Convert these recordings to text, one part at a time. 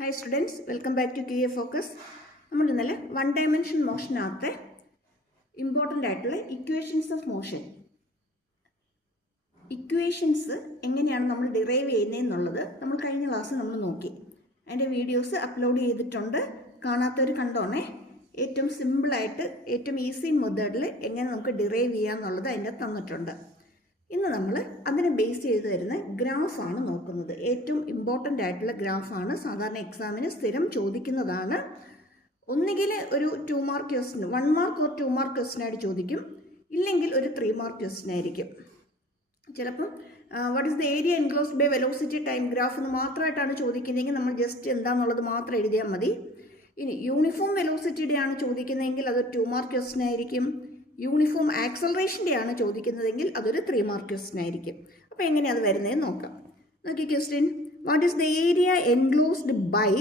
Hi students, welcome back to QA Focus. നമ്മൾ ഇന്നലെ one dimension മോഷനകത്തെ important ആയിട്ടുള്ള equations of motion, equations എങ്ങനെയാണ് നമ്മൾ ഡിറൈവ് ചെയ്യുന്നതെന്നുള്ളത് നമ്മൾ കഴിഞ്ഞ ക്ലാസ്സിൽ നമ്മൾ നോക്കി. അതിൻ്റെ വീഡിയോസ് അപ്ലോഡ് ചെയ്തിട്ടുണ്ട്. കാണാത്തവർ കണ്ടോണേ. ഏറ്റവും സിമ്പിളായിട്ട് ഏറ്റവും ഈസി മെത്തേഡിൽ എങ്ങനെ നമുക്ക് ഡിറൈവ് ചെയ്യാമെന്നുള്ളത് അതിൻ്റെ തന്നിട്ടുണ്ട്. ഇന്ന് നമ്മൾ അതിനെ ബേസ് ചെയ്ത് വരുന്ന ഗ്രാഫാണ് നോക്കുന്നത്. ഏറ്റവും ഇമ്പോർട്ടൻ്റ് ആയിട്ടുള്ള ഗ്രാഫാണ്. സാധാരണ എക്സാമിന് സ്ഥിരം ചോദിക്കുന്നതാണ്. ഒന്നുകിൽ ഒരു 2 mark question, 1 mark or 2 mark question ആയിട്ട് ചോദിക്കും, ഇല്ലെങ്കിൽ ഒരു 3 മാർക്ക് ക്വസ്റ്റ്യൻ ആയിരിക്കും. ചിലപ്പം what is the area enclosed by velocity time graph എന്ന് മാത്രമായിട്ടാണ് ചോദിക്കുന്നതെങ്കിൽ നമ്മൾ ജസ്റ്റ് എന്താണെന്നുള്ളത് മാത്രം എഴുതിയാൽ മതി. ഇനി യൂണിഫോം വെലോസിറ്റിയുടെ ആണ് ചോദിക്കുന്നതെങ്കിൽ അതൊരു 2 മാർക്ക് ക്വസ്റ്റ്യൻ ആയിരിക്കും. യൂണിഫോം ആക്സലറേഷൻ്റെ ആണ് ചോദിക്കുന്നതെങ്കിൽ അതൊരു 3 മാർക്ക് ക്വസ്റ്റ്യൻ ആയിരിക്കും. അപ്പോൾ എങ്ങനെയാണ് അത് വരുന്നതെന്ന് നോക്കാം. നോക്കി question, what is the area enclosed by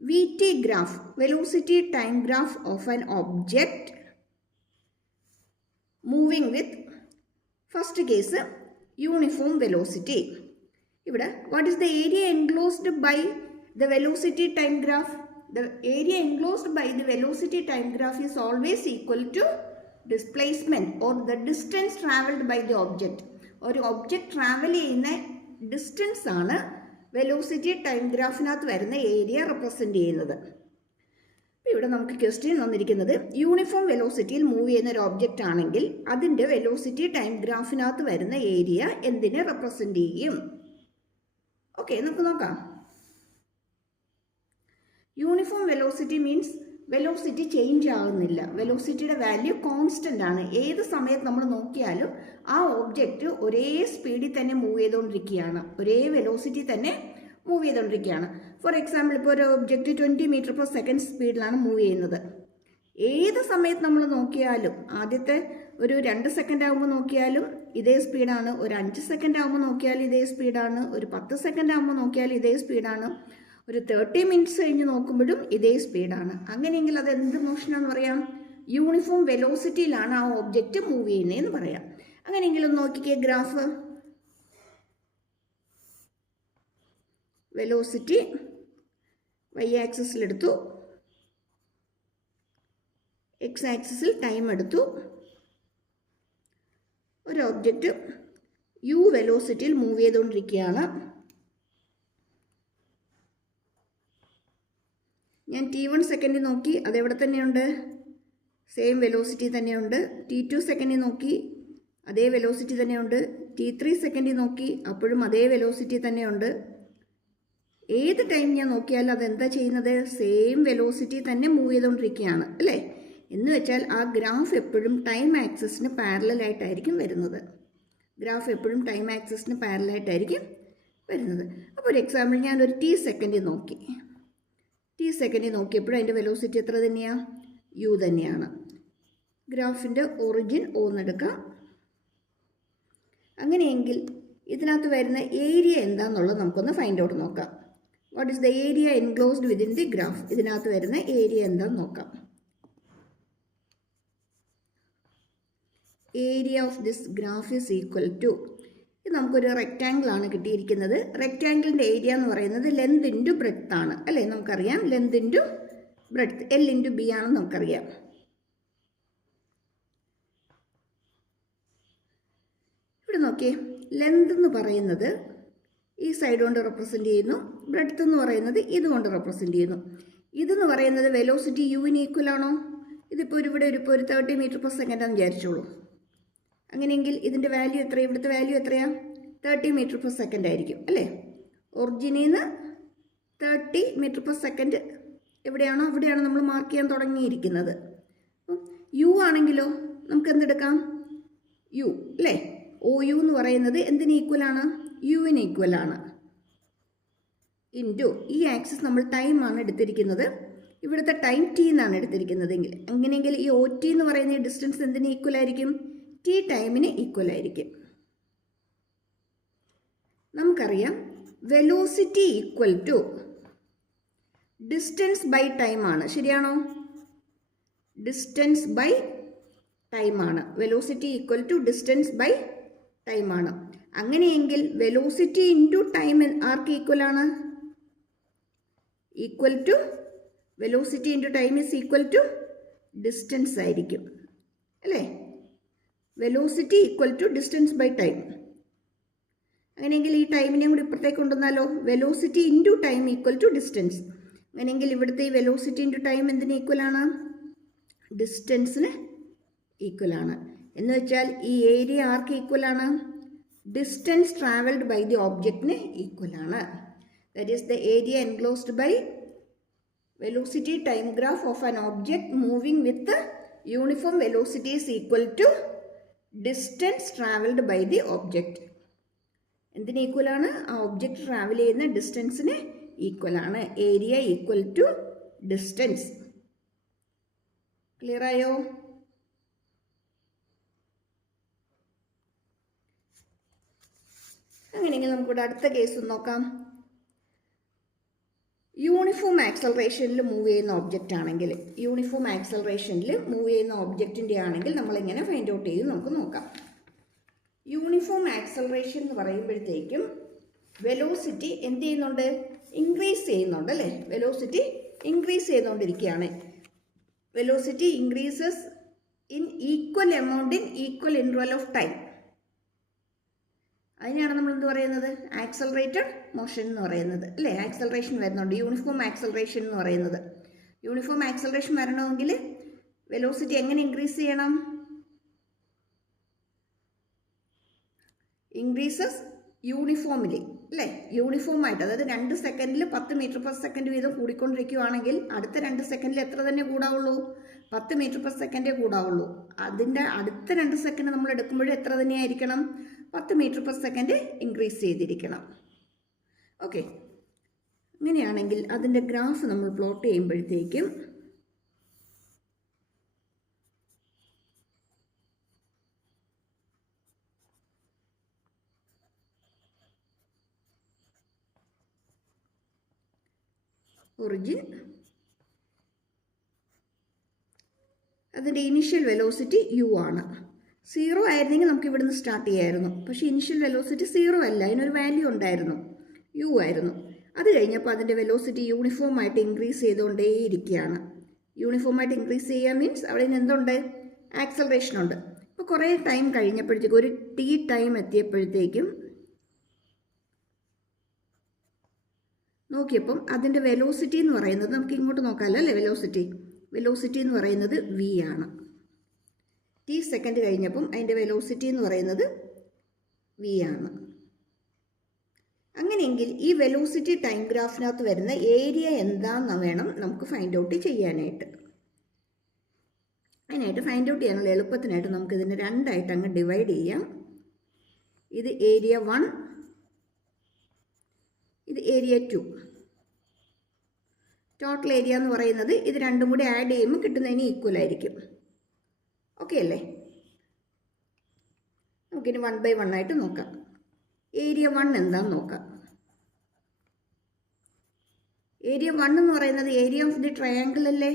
V T graph, velocity time graph of an object moving with first case uniform velocity. ഇവിടെ what is the area enclosed by the velocity time graph? The area enclosed by the velocity time graph is always equal to displacement or the distance travelled by the object. ഒരു object travel ചെയ്യുന്ന distance ആണ് velocity time ഗ്രാഫിനകത്ത് വരുന്ന area represent ചെയ്യുന്നത്. ഇവിടെ നമുക്ക് question വന്നിരിക്കുന്നത്, uniform വെലോസിറ്റിയിൽ move ചെയ്യുന്ന ഒരു ഒബ്ജക്റ്റ് ആണെങ്കിൽ അതിൻ്റെ വെലോസിറ്റി ടൈം ഗ്രാഫിനകത്ത് വരുന്ന ഏരിയ എന്തിനെ റെപ്രസെൻ്റ് ചെയ്യും? ഓക്കെ, നമുക്ക് നോക്കാം. Uniform velocity means velocity change ആകുന്നില്ല. വെലോസിറ്റിയുടെ വാല്യൂ കോൺസ്റ്റൻ്റ് ആണ്. ഏത് സമയത്ത് നമ്മൾ നോക്കിയാലും ആ ഒബ്ജക്റ്റ് ഒരേ സ്പീഡിൽ തന്നെ മൂവ് ചെയ്തുകൊണ്ടിരിക്കുകയാണ്, ഒരേ വെലോസിറ്റി തന്നെ മൂവ് ചെയ്തുകൊണ്ടിരിക്കുകയാണ്. ഫോർ എക്സാമ്പിൾ, ഇപ്പോൾ ഒരു ഒബ്ജക്റ്റ് 20 മീറ്റർ പെർ സെക്കൻഡ് സ്പീഡിലാണ് മൂവ് ചെയ്യുന്നത്. ഏത് സമയത്ത് നമ്മൾ നോക്കിയാലും, ആദ്യത്തെ ഒരു 2 സെക്കൻഡ് ആകുമ്പോൾ നോക്കിയാലും ഇതേ സ്പീഡാണ്, ഒരു 5 സെക്കൻഡ് ആകുമ്പോൾ നോക്കിയാലും ഇതേ സ്പീഡാണ്, ഒരു 10 സെക്കൻഡ് ആകുമ്പോൾ നോക്കിയാലും ഇതേ സ്പീഡാണ്, ഒരു 30 മിനിറ്റ്സ് കഴിഞ്ഞ് നോക്കുമ്പോഴും ഇതേ സ്പീഡാണ്. അങ്ങനെയെങ്കിൽ അത് എന്ത് മോഷനാണെന്ന് പറയാം? യൂണിഫോം വെലോസിറ്റിയിലാണ് ആ ഒബ്ജക്റ്റ് മൂവ് ചെയ്യുന്നതെന്ന് പറയാം. അങ്ങനെയെങ്കിൽ ഒന്ന് നോക്കിക്കേ ഗ്രാഫ്. വെലോസിറ്റി വൈ ആക്സിസിലെടുത്തു, എക്സ് ആക്സിസിൽ ടൈം എടുത്തു. ഒരു ഒബ്ജക്റ്റ് യു വെലോസിറ്റിയിൽ മൂവ് ചെയ്തുകൊണ്ടിരിക്കുകയാണ്. ഞാൻ T1 സെക്കൻഡിൽ നോക്കി, അതെവിടെ തന്നെയുണ്ട്, സെയിം വെലോസിറ്റി തന്നെയുണ്ട്. T2 സെക്കൻഡിൽ നോക്കി, അതേ വെലോസിറ്റി തന്നെയുണ്ട്. T3 സെക്കൻഡിൽ നോക്കി, അപ്പോഴും അതേ വെലോസിറ്റി തന്നെയുണ്ട്. ഏത് ടൈം ഞാൻ നോക്കിയാലും അതെന്താ ചെയ്യുന്നത്? സെയിം വെലോസിറ്റി തന്നെ മൂവ് ചെയ്തുകൊണ്ടിരിക്കുകയാണ്, അല്ലേ? എന്ന് വെച്ചാൽ ആ ഗ്രാഫ് എപ്പോഴും ടൈം ആക്സിസിന് പാരലായിട്ടായിരിക്കും വരുന്നത്. ഗ്രാഫ് എപ്പോഴും ടൈം ആക്സിസിന് പാരലായിട്ടായിരിക്കും വരുന്നത്. അപ്പോൾ ഒരു എക്സാമ്പിൾ, ഞാനൊരു T സെക്കൻഡിൽ നോക്കി. T സെക്കൻഡിൽ നോക്കിയപ്പോഴും അതിൻ്റെ വെലോസിറ്റി എത്ര തന്നെയാണ്? യു തന്നെയാണ്. ഗ്രാഫിൻ്റെ ഒറിജിൻ ഓന്നെടുക്കാം. അങ്ങനെയെങ്കിൽ ഇതിനകത്ത് വരുന്ന ഏരിയ എന്താണെന്നുള്ളത് നമുക്കൊന്ന് ഫൈൻഡ് ഔട്ട് നോക്കാം. What is the area enclosed within the graph? ഇതിനകത്ത് വരുന്ന ഏരിയ എന്താണെന്ന് നോക്കാം. Area of this graph is equal to, ഇത് നമുക്കൊരു റെക്റ്റാങ്കിൾ ആണ് കിട്ടിയിരിക്കുന്നത്. റെക്റ്റാങ്കിളിൻ്റെ ഏരിയ എന്ന് പറയുന്നത് ലെന്ത് ഇൻറ്റു ബ്രെഡ്ത്ത് ആണ്, അല്ലേ? നമുക്കറിയാം length into breadth L into B ആണെന്ന് നമുക്കറിയാം. ഇവിടെ നോക്കിയേ, ലെന്ത് എന്ന് പറയുന്നത് ഈ സൈഡ് കൊണ്ട് റെപ്രസെൻ്റ് ചെയ്യുന്നു, ബ്രെഡ്ത്ത് എന്ന് പറയുന്നത് ഇതുകൊണ്ട് റെപ്രസെൻ്റ് ചെയ്യുന്നു. ഇതെന്ന് പറയുന്നത് വെലോസിറ്റി യുവിന് ഈക്വൽ ആണോ? ഇതിപ്പോൾ ഇവിടെ ഒരു 30 മീറ്റർ പെർ സെക്കൻഡാണെന്ന് വിചാരിച്ചോളൂ. അങ്ങനെയെങ്കിൽ ഇതിൻ്റെ വാല്യൂ എത്ര? ഇവിടുത്തെ വാല്യൂ എത്രയാണ്? 30 മീറ്റർ പെർ സെക്കൻഡ് ആയിരിക്കും, അല്ലേ? ഒറിജിനിൽ നിന്ന് 30 മീറ്റർ പെർ സെക്കൻഡ് എവിടെയാണോ അവിടെയാണ് നമ്മൾ മാർക്ക് ചെയ്യാൻ തുടങ്ങിയിരിക്കുന്നത്. അപ്പം യു ആണെങ്കിലോ നമുക്ക് എന്തെടുക്കാം? യു, അല്ലേ? OU എന്ന് പറയുന്നത് എന്തിന് ഈക്വലാണ്? യുവിന് ഈക്വലാണ്. ഇൻറ്റു ഈ ആക്സിസ് നമ്മൾ ടൈമാണ് എടുത്തിരിക്കുന്നത്, ഇവിടുത്തെ ടൈം T എന്നാണ് എടുത്തിരിക്കുന്നതെങ്കിൽ അങ്ങനെയെങ്കിൽ ഈ OT എന്ന് പറയുന്ന ഈ ഡിസ്റ്റൻസ് എന്തിന് ഈക്വൽ ആയിരിക്കും? T ടൈമിന് ഈക്വൽ ആയിരിക്കും. നമുക്കറിയാം velocity equal to distance by time ആണ്, ശരിയാണോ? ഡിസ്റ്റൻസ് ബൈ ടൈം ആണ്. Velocity equal to distance by time ആണ്. അങ്ങനെയെങ്കിൽ വെലോസിറ്റി ഇൻറ്റു ടൈം ആർക്ക് ഈക്വൽ ആണ്? Equal to velocity into time is equal to distance ആയിരിക്കും അല്ലേ? Velocity equal to distance by time. അങ്ങനെയെങ്കിൽ ഈ ടൈമിനെയും കൂടി ഇപ്പുറത്തേക്ക് കൊണ്ടുവന്നാലോ? Velocity into time equal to distance. അങ്ങനെയെങ്കിൽ ഇവിടുത്തെ ഈ വെലോസിറ്റി ഇൻറ്റു ടൈം എന്തിന് ഈക്വലാണ്? ഡിസ്റ്റൻസിന് ഈക്വലാണ്. എന്ന് വെച്ചാൽ ഈ ഏരിയ ആർക്ക് ഈക്വലാണ്? ഡിസ്റ്റൻസ് ട്രാവൽഡ് ബൈ ദി ഓബ്ജക്റ്റിന് ഈക്വലാണ്. That is the area enclosed by velocity time graph of an object moving with uniform velocity is equal to distance traveled by the object. എന്തിന് equal ആണ്? ആ ഒബ്ജക്റ്റ് ട്രാവൽ ചെയ്യുന്ന ഡിസ്റ്റൻസിന് equal ആണ്. Area equal to distance. Clear ആയോ? അങ്ങനെയെങ്കിൽ നമുക്കിവിടെ അടുത്ത കേസ് നോക്കാം. യൂണിഫോം ആക്സലറേഷനിൽ മൂവ് ചെയ്യുന്ന ഒബ്ജക്റ്റ് ആണെങ്കിൽ, യൂണിഫോം ആക്സലറേഷനിൽ മൂവ് ചെയ്യുന്ന ഒബ്ജക്റ്റിൻ്റെ ആണെങ്കിൽ നമ്മളെങ്ങനെ ഫൈൻഡ് ഔട്ട് ചെയ്യും നമുക്ക് നോക്കാം. യൂണിഫോം ആക്സലറേഷൻ എന്ന് പറയുമ്പോഴത്തേക്കും വെലോസിറ്റി എന്ത് ചെയ്യുന്നുണ്ട്? ഇൻക്രീസ് ചെയ്യുന്നുണ്ട് അല്ലേ? വെലോസിറ്റി ഇൻക്രീസ് ചെയ്തുകൊണ്ടിരിക്കുകയാണ്. Velocity increases in equal amount in equal interval of time. അതിനാണ് നമ്മൾ എന്ത് പറയുന്നത്? ആക്സലറേറ്റഡ് മോഷൻ എന്ന് പറയുന്നത് അല്ലേ? ആക്സലറേഷൻ വരുന്നുണ്ട്, യൂണിഫോം ആക്സലറേഷൻ എന്ന് പറയുന്നത്. യൂണിഫോം ആക്സലറേഷൻ വരണമെങ്കിൽ വെലോസിറ്റി എങ്ങനെ ഇൻക്രീസ് ചെയ്യണം? ഇൻക്രീസസ് യൂണിഫോമിലി അല്ലേ? യൂണിഫോമായിട്ട്, അതായത് 2 സെക്കൻഡിൽ 10 മീറ്റർ പെർ സെക്കൻഡ് വീതം കൂടിക്കൊണ്ടിരിക്കുകയാണെങ്കിൽ അടുത്ത 2 സെക്കൻഡിൽ എത്ര തന്നെ കൂടാവുള്ളൂ? 10 മീറ്റർ പെർ സെക്കൻഡേ കൂടാവുള്ളൂ. അതിൻ്റെ അടുത്ത 2 സെക്കൻഡ് നമ്മൾ എടുക്കുമ്പോഴും എത്ര തന്നെയായിരിക്കണം? 10 മീറ്റർ പെർ സെക്കൻഡ് ഇൻക്രീസ് ചെയ്തിരിക്കണം. ഓക്കെ, അങ്ങനെയാണെങ്കിൽ അതിൻ്റെ ഗ്രാഫ് നമ്മൾ പ്ലോട്ട് ചെയ്യുമ്പോഴത്തേക്കും ഒറിജിൻ, അതിൻ്റെ ഇനിഷ്യൽ വെലോസിറ്റി യു ആണ്. 0 ആയിരുന്നെങ്കിൽ നമുക്ക് ഇവിടുന്ന് സ്റ്റാർട്ട് ചെയ്യാമായിരുന്നു. പക്ഷേ ഇനിഷ്യൽ വെലോസിറ്റി 0 അല്ല, അതിനൊരു വാല്യൂ ഉണ്ടായിരുന്നു, യു ആയിരുന്നു. അത് കഴിഞ്ഞപ്പോൾ അതിൻ്റെ വെലോസിറ്റി യൂണിഫോം ആയിട്ട് ഇൻക്രീസ് ചെയ്തുകൊണ്ടേയിരിക്കുകയാണ്. യൂണിഫോം ആയിട്ട് ഇൻക്രീസ് ചെയ്യുക മീൻസ് അവിടെ നിന്ന് എന്തുണ്ട്? ആക്സലറേഷൻ ഉണ്ട്. അപ്പോൾ കുറേ ടൈം കഴിഞ്ഞപ്പോഴത്തേക്കും, ഒരു ടി ടൈം എത്തിയപ്പോഴത്തേക്കും നോക്കിയപ്പം അതിൻ്റെ വെലോസിറ്റി എന്ന് പറയുന്നത്, നമുക്ക് ഇങ്ങോട്ട് നോക്കാമല്ലോ അല്ലേ? വെലോസിറ്റി എന്ന് പറയുന്നത് വി ആണ്. ടി സെക്കൻഡ് കഴിഞ്ഞപ്പം അതിൻ്റെ വെലോസിറ്റി എന്ന് പറയുന്നത് വി ആണ്. അങ്ങനെയെങ്കിൽ ഈ വെലോസിറ്റി ടൈം ഗ്രാഫിനകത്ത് വരുന്ന ഏരിയ എന്താണെന്ന് വേണം നമുക്ക് ഫൈൻഡ് ഔട്ട് ചെയ്യാനായിട്ട്. അതിനായിട്ട് ഫൈൻഡ് ഔട്ട് ചെയ്യാനുള്ള എളുപ്പത്തിനായിട്ട് നമുക്കിതിനെ 2 ആയിട്ട് അങ്ങ് ഡിവൈഡ് ചെയ്യാം. ഇത് ഏരിയ 1, ഇത് ഏരിയ 2. ടോട്ടൽ ഏരിയ എന്ന് പറയുന്നത് ഇത് രണ്ടും കൂടി ആഡ് ചെയ്യുമ്പോൾ കിട്ടുന്നതിന് ഈക്വൽ ആയിരിക്കും. ഓക്കെ അല്ലേ? നമുക്കിനി 1 by 1 ആയിട്ട് നോക്കാം. ഏരിയ 1 എന്താണെന്ന് നോക്കാം. ഏരിയ 1 എന്ന് പറയുന്നത് ഏരിയ ഓഫ് ദി ട്രയാങ്കിൾ അല്ലേ?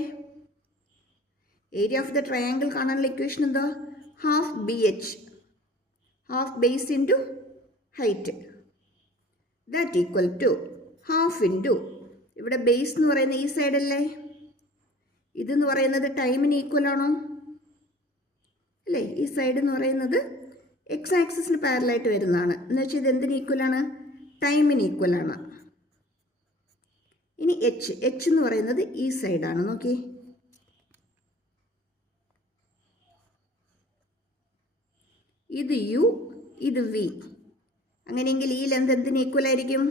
ഏരിയ ഓഫ് ദി ട്രയാങ്കിൾ കാണാനുള്ള ഇക്വേഷൻ എന്താ? Half BH, half base into height, that equal to half into, ഇവിടെ ബേസ് എന്ന് പറയുന്ന ഈ സൈഡല്ലേ, ഇതെന്ന് പറയുന്നത് ടൈമിന് ഈക്വൽ ആണോ അല്ലേ? ഈ സൈഡ് എന്ന് പറയുന്നത് എക്സ് ആക്സിസിന് പാരലായിട്ട് വരുന്നതാണ്. എന്ന് വെച്ചാൽ ഇത് എന്തിന് ഈക്വലാണ്? ടൈമിന് ഈക്വലാണ്. ഇനി എച്ച് എന്ന് പറയുന്നത് ഈ സൈഡാണ്. നോക്കി, ഇത് യു, ഇത് വി. അങ്ങനെയെങ്കിൽ ഈ ലെന്ത് എന്തിന് ഈക്വൽ ആയിരിക്കും?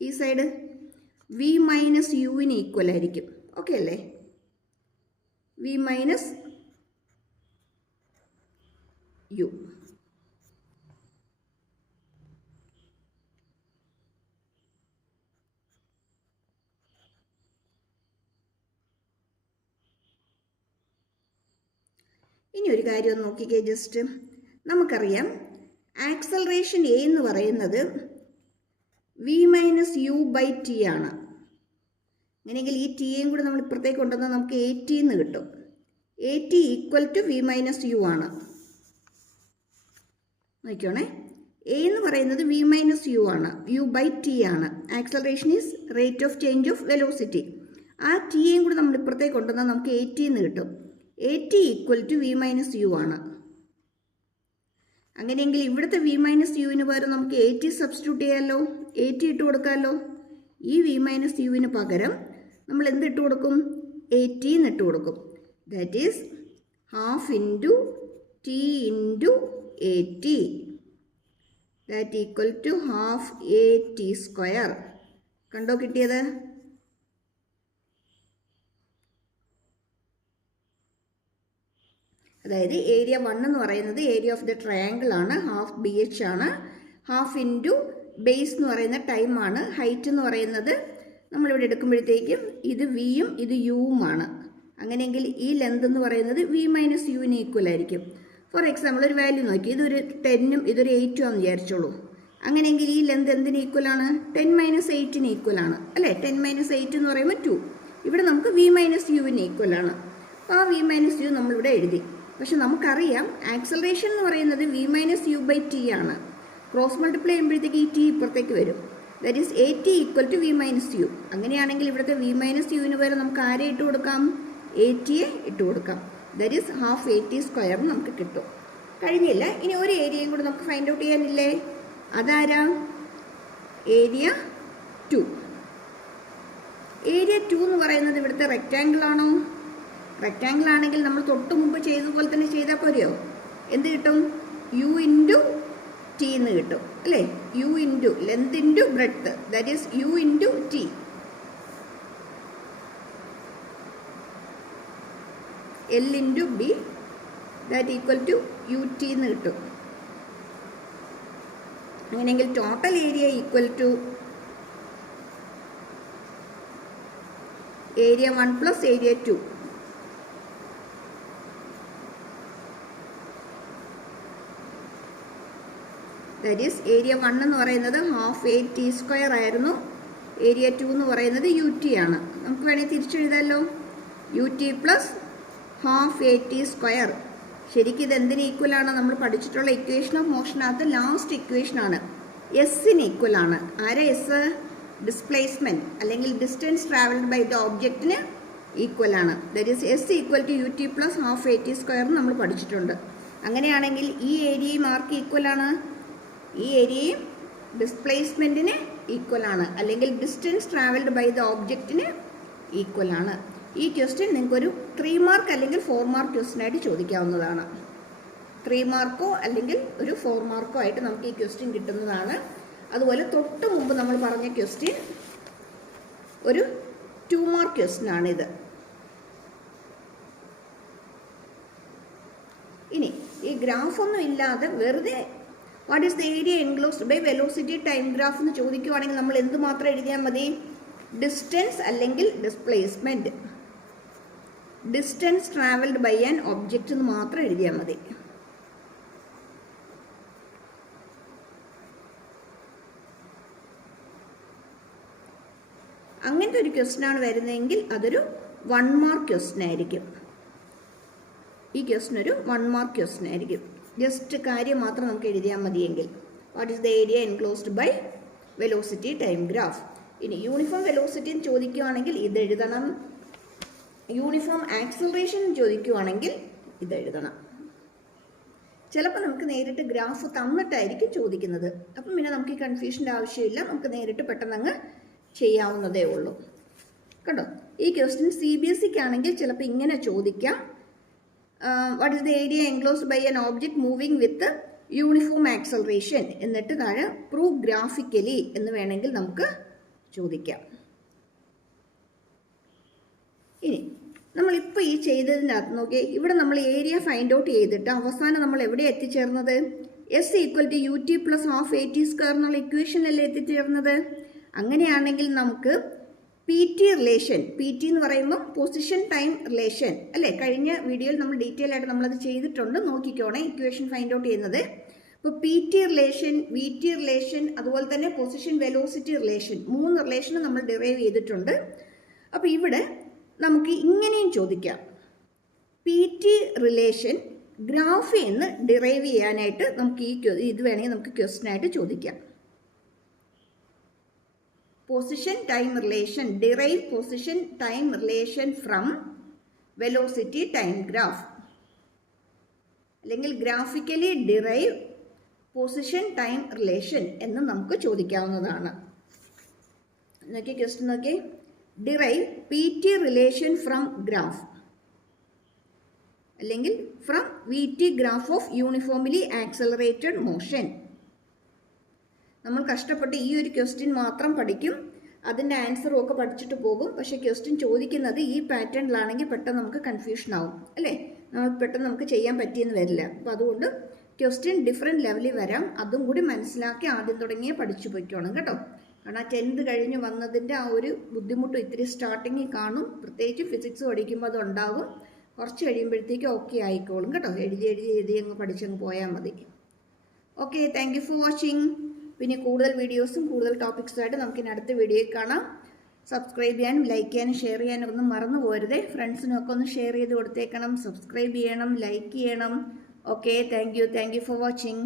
ഈ സൈഡ് വി മൈനസ് യുവിന് ഈക്വൽ ആയിരിക്കും. ഓക്കെ അല്ലേ? V minus u. ഇനി ഒരു കാര്യം ഒന്ന് നോക്കിക്കേ. ജസ്റ്റ് നമുക്കറിയാം ആക്സലറേഷൻ എ എന്ന് പറയുന്നത് v minus u by t ആണ്. അങ്ങനെയെങ്കിൽ ഈ ടിയും കൂടി നമ്മൾ ഇപ്പുറത്തേക്ക് കൊണ്ടുവന്നാൽ നമുക്ക് എ ടി എന്ന് കിട്ടും. A t equal to v minus u ആണ്. നോക്കിക്കോണേ, എ എന്ന് പറയുന്നത് വി മൈനസ് യു ആണ്, യു ബൈ ടി ആണ്. Acceleration is rate of change of velocity. ആ ടിയെയും കൂടി നമ്മൾ ഇപ്പുറത്തേക്ക് കൊണ്ടുവന്നാൽ നമുക്ക് എ ടി എന്ന് കിട്ടും. A t equal to v minus u ആണ്. അങ്ങനെയെങ്കിൽ ഇവിടുത്തെ വി മൈനസ് യുവിന് പകരം നമുക്ക് എ ടി സബ്സ്റ്റിറ്റ്യൂട്ട് ചെയ്യാമല്ലോ, എ ടി ഇട്ട് കൊടുക്കാമല്ലോ. ഈ വി മൈനസ് യുവിന് പകരം നമ്മൾ എന്ത് ഇട്ട് കൊടുക്കും? എ ടി എന്ന് ഇട്ട് കൊടുക്കും. That is half into t into a t, that equal to half A T square. കണ്ടോ കിട്ടിയത്? അതായത് ഏരിയ 1 എന്ന് പറയുന്നത് ഏരിയ ഓഫ് ദ ട്രയാങ്കിൾ ആണ്, ഹാഫ് ബി എച്ച് ആണ്. ഹാഫ് ഇൻറ്റു ബേസ് എന്ന് പറയുന്ന ടൈമാണ്. ഹൈറ്റ് എന്ന് പറയുന്നത് നമ്മളിവിടെ എടുക്കുമ്പോഴത്തേക്കും ഇത് വിയും ഇത് യുവുമാണ്. അങ്ങനെയെങ്കിൽ ഈ ലെന്ത് എന്ന് പറയുന്നത് വി മൈനസ് യുവിന് ഈക്വൽ ആയിരിക്കും. ഫോർ എക്സാമ്പിൾ ഒരു വാല്യൂ നോക്കി, ഇതൊരു 10ഉം ഇതൊരു 8ഉം ആണെന്ന് വിചാരിച്ചോളൂ. അങ്ങനെയെങ്കിൽ ഈ ലെന്ത് എന്തിന് ഈക്വലാണ്? 10 മൈനസ് 8ന് ഈക്വലാണ് അല്ലേ? 10 മൈനസ് 8 എന്ന് പറയുമ്പോൾ 2. ഇവിടെ നമുക്ക് വി മൈനസ് യുവിന് ഈക്വലാണ്. അപ്പോൾ ആ വി മൈനസ് യു നമ്മളിവിടെ എഴുതി. പക്ഷെ നമുക്കറിയാം ആക്സലറേഷൻ എന്ന് പറയുന്നത് v minus u by t ആണ്. ക്രോസ് മൾട്ടിപ്ലൈ ചെയ്യുമ്പോഴത്തേക്ക് ഈ ടി ഇപ്പുറത്തേക്ക് വരും. That is a t equal to v minus u. അങ്ങനെയാണെങ്കിൽ ഇവിടുത്തെ വി മൈനസ് യുവിന് വരെ നമുക്ക് ആരെ ഇട്ട് കൊടുക്കാം? എ ടിയെ ഇട്ട് കൊടുക്കാം. That is half A T square നമുക്ക് കിട്ടും. കഴിഞ്ഞില്ല, ഇനി ഒരു ഏരിയയും കൂടെ നമുക്ക് ഫൈൻഡ് ഔട്ട് ചെയ്യാനില്ലേ? അതാരാ? ഏരിയ 2. ഏരിയ 2 എന്ന് പറയുന്നത് ഇവിടുത്തെ റെക്റ്റാങ്കിൾ ആണോ? റെക്റ്റാങ്കിൾ ആണെങ്കിൽ നമ്മൾ തൊട്ട് മുമ്പ് ചെയ്തതുപോലെ തന്നെ ചെയ്താൽ പോരെയോ? എന്ത് കിട്ടും? യു ഇൻറ്റു ടി എന്ന് കിട്ടും അല്ലേ? U into length into breadth, that is U into T. L into B, that equal to U T എന്ന് കിട്ടും. അങ്ങനെയെങ്കിൽ total area equal to area 1 plus area 2. That is area 1 എന്ന് പറയുന്നത് half A T square ആയിരുന്നു. Area 2 എന്ന് പറയുന്നത് U T ആണ്. നമുക്ക് വേണമെങ്കിൽ തിരിച്ചെഴുതാമല്ലോ. U T plus half A T square. ശരിക്കും ഇത് എന്തിന് ഈക്വലാണ്? നമ്മൾ പഠിച്ചിട്ടുള്ള ഇക്വേഷൻ ഓഫ് മോഷനകത്ത് ലാസ്റ്റ് ഇക്വേഷനാണ്. എസ്സിന് ഈക്വൽ ആണ്. ആരെ എസ്? ഡിസ്പ്ലേസ്മെൻറ്റ് അല്ലെങ്കിൽ ഡിസ്റ്റൻസ് ട്രാവൽഡ് ബൈ ദ ഓബ്ജക്റ്റിന് ഈക്വൽ ആണ്. That is S equal to U T plus half A T square നമ്മൾ പഠിച്ചിട്ടുണ്ട്. അങ്ങനെയാണെങ്കിൽ ഈ ഏരിയയും ആർക്ക് ഈക്വൽ ആണ്? ഈ ഏരിയയും ഡിസ്പ്ലേസ്മെൻറ്റിന് ഈക്വൽ ആണ്, അല്ലെങ്കിൽ ഡിസ്റ്റൻസ് ട്രാവൽഡ് ബൈ ദ ഓബ്ജക്റ്റിന് ഈക്വൽ ആണ്. ഈ ക്വസ്റ്റ്യൻ നിങ്ങൾക്കൊരു 3 മാർക്ക് അല്ലെങ്കിൽ 4 മാർക്ക് ക്വസ്റ്റ്യനായിട്ട് ചോദിക്കാവുന്നതാണ്. 3 മാർക്കോ അല്ലെങ്കിൽ ഒരു 4 മാർക്കോ ആയിട്ട് നമുക്ക് ഈ ക്വസ്റ്റ്യൻ കിട്ടുന്നതാണ്. അതുപോലെ തൊട്ട് മുമ്പ് നമ്മൾ പറഞ്ഞ ക്വസ്റ്റ്യൻ ഒരു 2 മാർക്ക് ക്വസ്റ്റ്യനാണിത്. ഇനി ഈ ഗ്രാഫൊന്നും ഇല്ലാതെ വെറുതെ what is the area enclosed by velocity time graph എന്ന് ചോദിക്കുവാണെങ്കിൽ നമ്മൾ എന്ത് മാത്രം എഴുതിയാൽ മതി? ഡിസ്റ്റൻസ് അല്ലെങ്കിൽ displacement, distance travelled by an object എന്ന് മാത്രം എഴുതിയാൽ മതി. അങ്ങനത്തെ ഒരു ക്വസ്റ്റ്യനാണ് വരുന്നതെങ്കിൽ അതൊരു 1 മാർക്ക് ക്വസ്റ്റ്യൻ ആയിരിക്കും. ഈ ക്വസ്റ്റ്യൻ ഒരു 1 മാർക്ക് ക്വസ്റ്റ്യൻ ആയിരിക്കും. ജസ്റ്റ് കാര്യം മാത്രം നമുക്ക് എഴുതിയാൽ മതിയെങ്കിൽ. What is the area enclosed by velocity time graph. ഇനി യൂണിഫോം വെലോസിറ്റി ചോദിക്കുകയാണെങ്കിൽ ഇത് എഴുതണം. യൂണിഫോം ആക്സിലറേഷൻ ചോദിക്കുകയാണെങ്കിൽ ഇത് എഴുതണം. ചിലപ്പോൾ നമുക്ക് നേരിട്ട് ഗ്രാഫ് തന്നിട്ടായിരിക്കും ചോദിക്കുന്നത്. അപ്പം പിന്നെ നമുക്ക് ഈ കൺഫ്യൂഷൻ്റെ ആവശ്യമില്ല. നമുക്ക് നേരിട്ട് പെട്ടെന്നങ്ങ് ചെയ്യാവുന്നതേ ഉള്ളൂ. കണ്ടോ, ഈ ക്വസ്റ്റ്യൻ CBSEക്ക് ആണെങ്കിൽ ചിലപ്പോൾ ഇങ്ങനെ ചോദിക്കാം. What is the area enclosed by an object moving with uniform acceleration എന്നിട്ട് താഴെ പ്രൂവ് ഗ്രാഫിക്കലി എന്ന് വേണമെങ്കിൽ നമുക്ക് ചോദിക്കാം. ഇനി നമ്മളിപ്പോൾ ഈ ചെയ്തതിനകത്ത് നോക്കിയേ, ഇവിടെ നമ്മൾ ഏരിയ ഫൈൻഡ് ഔട്ട് ചെയ്തിട്ട് അവസാനം നമ്മൾ എവിടെ എത്തിച്ചേർന്നത്? S equal to U T plus half A T square എന്നുള്ള ഇക്വേഷനല്ലേ എത്തിച്ചേർന്നത്. അങ്ങനെയാണെങ്കിൽ നമുക്ക് p T relation, p t എന്ന് പറയുമ്പോൾ പൊസിഷൻ ടൈം റിലേഷൻ അല്ലേ? കഴിഞ്ഞ വീഡിയോയിൽ നമ്മൾ ഡീറ്റെയിൽ ആയിട്ട് നമ്മളത് ചെയ്തിട്ടുണ്ട്, നോക്കിക്കോണേ ഇക്വേഷൻ ഫൈൻഡ് ഔട്ട് ചെയ്യുന്നത്. ഇപ്പോൾ p T relation, v t relation, അതുപോലെ തന്നെ പൊസിഷൻ വെലോസിറ്റി റിലേഷൻ, 3 റിലേഷനും നമ്മൾ ഡിറൈവ് ചെയ്തിട്ടുണ്ട്. അപ്പോൾ ഇവിടെ നമുക്ക് ഇങ്ങനെയും ചോദിക്കാം. പി ടി റിലേഷൻ ഗ്രാഫിൽ നിന്ന് ഡിറൈവ് ചെയ്യാനായിട്ട് നമുക്ക് ഇത് വേണമെങ്കിൽ നമുക്ക് ക്വസ്റ്റ്യനായിട്ട് ചോദിക്കാം. Position time relation, derive position time relation from velocity time graph, അല്ലെങ്കിൽ graphically derive position time relation എന്ന് നമുക്ക് ചോദിക്കാവുന്നതാണ്. നോക്കി ക്വസ്റ്റ്യൻ നോക്കി, derive P T relation from graph, അല്ലെങ്കിൽ from V T graph of uniformly accelerated motion. നമ്മൾ കഷ്ടപ്പെട്ട് ഈ ഒരു ക്വസ്റ്റ്യൻ മാത്രം പഠിക്കും, അതിൻ്റെ ആൻസറും ഒക്കെ പഠിച്ചിട്ട് പോകും. പക്ഷേ ക്വസ്റ്റ്യൻ ചോദിക്കുന്നത് ഈ പാറ്റേണിലാണെങ്കിൽ പെട്ടെന്ന് നമുക്ക് കൺഫ്യൂഷൻ ആവും അല്ലേ, പെട്ടെന്ന് നമുക്ക് ചെയ്യാൻ പറ്റിയെന്ന് വരില്ല. അപ്പോൾ അതുകൊണ്ട് ക്വസ്റ്റ്യൻ ഡിഫറെൻറ്റ് ലെവലിൽ വരാം, അതും കൂടി മനസ്സിലാക്കി ആദ്യം തുടങ്ങിയേ പഠിച്ചു പോയിക്കോണം കേട്ടോ. കാരണം 10th കഴിഞ്ഞ് വന്നതിൻ്റെ ആ ഒരു ബുദ്ധിമുട്ടും ഇത്തിരി സ്റ്റാർട്ടിങ്ങിൽ കാണും, പ്രത്യേകിച്ച് ഫിസിക്സ് പഠിക്കുമ്പോൾ അതുണ്ടാകും. കുറച്ച് കഴിയുമ്പോഴത്തേക്കും ഓക്കെ ആയിക്കോളും കേട്ടോ. എഴുതി അങ്ങ് പഠിച്ചങ്ങ് പോയാൽ മതി. Okay, thank you for watching. പിന്നെ കൂടുതൽ വീഡിയോസും കൂടുതൽ ടോപ്പിക്സുമായിട്ട് നമുക്കിനി അടുത്ത വീഡിയോയിൽ കാണാം. സബ്സ്ക്രൈബ് ചെയ്യാനും ലൈക്ക് ചെയ്യാനും ഷെയർ ചെയ്യാനും ഒന്നും മറന്നു പോരുതേ. ഫ്രണ്ട്സിനൊക്കെ ഒന്ന് ഷെയർ ചെയ്ത് കൊടുത്തേക്കണം, സബ്സ്ക്രൈബ് ചെയ്യണം, ലൈക്ക് ചെയ്യണം. Okay, thank you for watching.